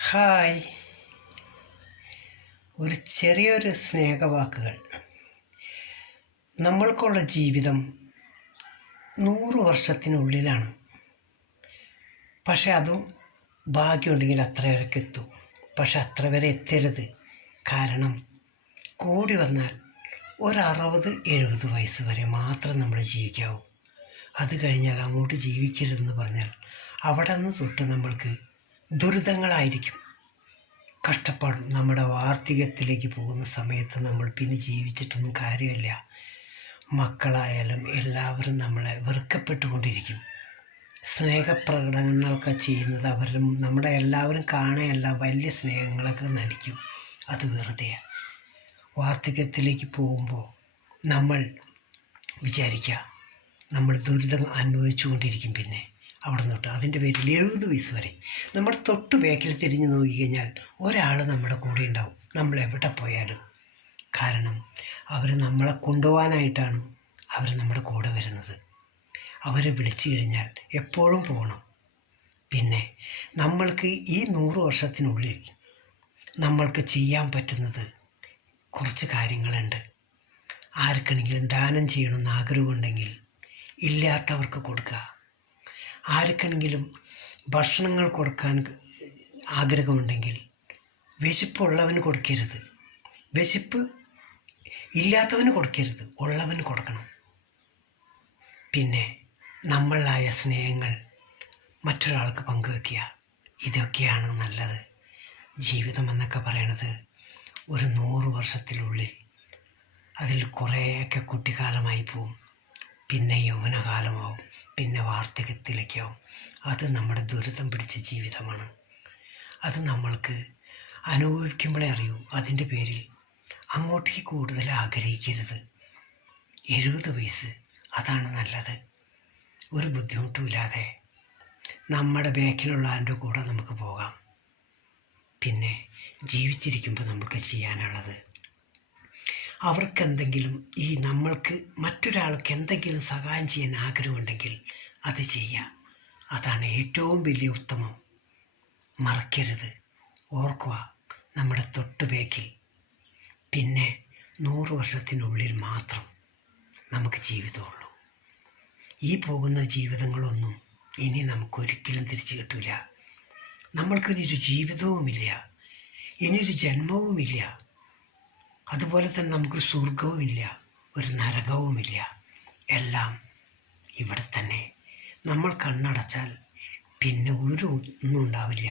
Hi, ഒരു ചെറിയൊരു സ്നേഹവാക്കുകൾ. നമ്മൾക്കുള്ള ജീവിതം 100 വർഷത്തിനുള്ളിലാണ്. പക്ഷെ അതും ഭാഗ്യമുണ്ടെങ്കിൽ അത്ര വരെയൊക്കെ എത്തും. പക്ഷെ അത്ര വരെ എത്തരുത്. കാരണം കൂടി വന്നാൽ ഒരു 60-70 വയസ്സ് വരെ മാത്രം നമ്മൾ ജീവിക്കാവൂ. അത് കഴിഞ്ഞാൽ അങ്ങോട്ട് ജീവിക്കരുതെന്ന് പറഞ്ഞാൽ അവിടെ നിന്ന് തൊട്ട് നമ്മൾക്ക് ദുരിതങ്ങളായിരിക്കും, കഷ്ടപ്പാടും. നമ്മുടെ വാർദ്ധക്യത്തിലേക്ക് പോകുന്ന സമയത്ത് നമ്മൾ പിന്നെ ജീവിച്ചിട്ടൊന്നും കാര്യമില്ല. മക്കളായാലും എല്ലാവരും നമ്മളെ വെറുക്കപ്പെട്ടുകൊണ്ടിരിക്കും. സ്നേഹപ്രകടനങ്ങളൊക്കെ ചെയ്യുന്നത് അവരും നമ്മുടെ എല്ലാവരും കാണാനല്ല, വലിയ സ്നേഹങ്ങളൊക്കെ നടിക്കും. അത് വെറുതെ. വാർദ്ധക്യത്തിലേക്ക് പോകുമ്പോൾ നമ്മൾ വിചാരിക്കുക നമ്മൾ ദുരിതം അനുഭവിച്ചു കൊണ്ടിരിക്കും. പിന്നെ അവിടെ നിന്നിട്ട് അതിൻ്റെ പേരിൽ 70 വയസ്സ് വരെ നമ്മുടെ തൊട്ട് ബാക്കിൽ തിരിഞ്ഞ് നോക്കിക്കഴിഞ്ഞാൽ ഒരാൾ നമ്മുടെ കൂടെ ഉണ്ടാവും, നമ്മൾ എവിടെ പോയാലും. കാരണം അവർ നമ്മളെ കൊണ്ടുപോകാനായിട്ടാണ് അവർ നമ്മുടെ കൂടെ വരുന്നത്. അവരെ വിളിച്ചു കഴിഞ്ഞാൽ എപ്പോഴും പോകണം. പിന്നെ നമ്മൾക്ക് ഈ 100 വർഷത്തിനുള്ളിൽ നമ്മൾക്ക് ചെയ്യാൻ പറ്റുന്നത് കുറച്ച് കാര്യങ്ങളുണ്ട്. ആർക്കെങ്കിലും ദാനം ചെയ്യണമെന്ന് ആഗ്രഹമുണ്ടെങ്കിൽ ഇല്ലാത്തവർക്ക് കൊടുക്കുക. ആർക്കെങ്കിലും ഭക്ഷണങ്ങൾ കൊടുക്കാൻ ആഗ്രഹമുണ്ടെങ്കിൽ വിശപ്പുള്ളവന് കൊടുക്കരുത്, വിശപ്പ് ഇല്ലാത്തവന് കൊടുക്കരുത്, ഉള്ളവന് കൊടുക്കണം. പിന്നെ നമ്മളായ സ്നേഹങ്ങൾ മറ്റൊരാൾക്ക് പങ്കുവെക്കുക. ഇതൊക്കെയാണ് നല്ലത്. ജീവിതം എന്നൊക്കെ പറയണത് ഒരു 100 വർഷത്തിനുള്ളിൽ അതിൽ കുറേയൊക്കെ കുട്ടിക്കാലമായി പോവും, പിന്നെ യൗവനകാലമാവും, പിന്നെ വാർദ്ധക്യത്തിലേക്കാവും. അത് നമ്മുടെ ദുരിതം പിടിച്ച ജീവിതമാണ്. അത് നമ്മൾക്ക് അനുഭവിക്കുമ്പോഴേ അറിയൂ. അതിൻ്റെ പേരിൽ അങ്ങോട്ടേക്ക് കൂടുതൽ ആഗ്രഹിക്കരുത്. 70 വയസ്സ് അതാണ് നല്ലത്. ഒരു ബുദ്ധിമുട്ടുമില്ലാതെ നമ്മുടെ ബാക്കിലുള്ള ആരുടെ കൂടെ നമുക്ക് പോകാം. പിന്നെ ജീവിച്ചിരിക്കുമ്പോൾ നമുക്ക് ചെയ്യാനുള്ളത് അവർക്കെന്തെങ്കിലും നമ്മൾക്ക് മറ്റൊരാൾക്ക് എന്തെങ്കിലും സഹായം ചെയ്യാൻ ആഗ്രഹമുണ്ടെങ്കിൽ അത് ചെയ്യുക. അതാണ് ഏറ്റവും വലിയ ഉത്തമം. മറക്കരുത്, ഓർക്കുക നമ്മുടെ തൊട്ട് ബാക്കിൽ. പിന്നെ 100 വർഷത്തിനുള്ളിൽ മാത്രം നമുക്ക് ജീവിതമുള്ളൂ. ഈ പോകുന്ന ജീവിതങ്ങളൊന്നും ഇനി നമുക്കൊരിക്കലും തിരിച്ചു കിട്ടില്ല. നമ്മൾക്കിനിയൊരു ജീവിതവുമില്ല, ഇനിയൊരു ജന്മവുമില്ല. അതുപോലെ തന്നെ നമുക്ക് സ്വർഗവുമില്ല, ഒരു നരകവുമില്ല. എല്ലാം ഇവിടെ തന്നെ. നമ്മൾ കണ്ണടച്ചാൽ പിന്നെ ഒന്നും ഉണ്ടാവില്ല.